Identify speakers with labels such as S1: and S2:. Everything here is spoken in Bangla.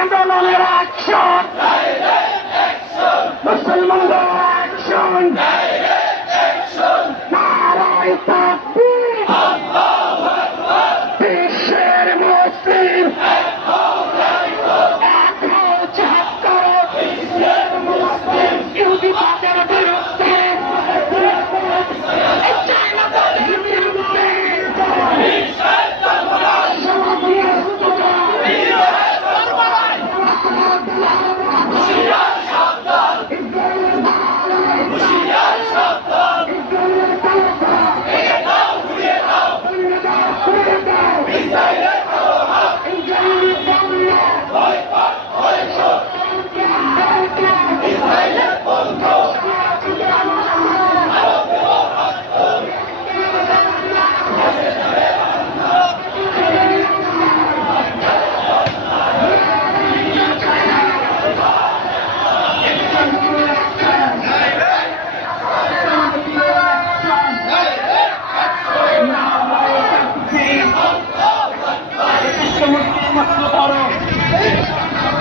S1: আন্দোলনের অ্যাকশন মুসলমানদের অ্যাকশন নারায় তাকবীর! Thank you. একমাত্র ধর্ম